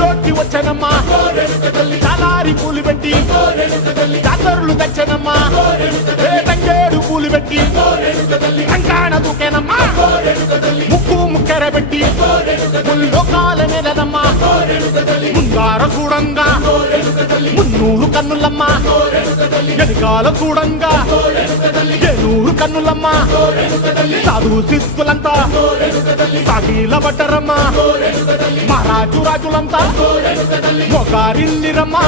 ఊళ్ళోకి వచ్చనమ్మా చాలారి పూలు పెట్టి జాతరులు తెచ్చనమ్మా తంగేడు పూలు పెట్టి రంగాణ దూకేనమ్మా ముక్కు ముక్కెర పెట్టి ముల్లోకాల మీదనమ్మా ముంగార చూడంగా మున్నూరు కన్నులమ్మా ఎనకాల చూడంగా ఏనూరు కన్నులమ్మా సాధు సిద్ధులంతా సాగిల పడ్డరమ్మా మహారాజు రాజులంతా మొగారిల్లిరమ్మా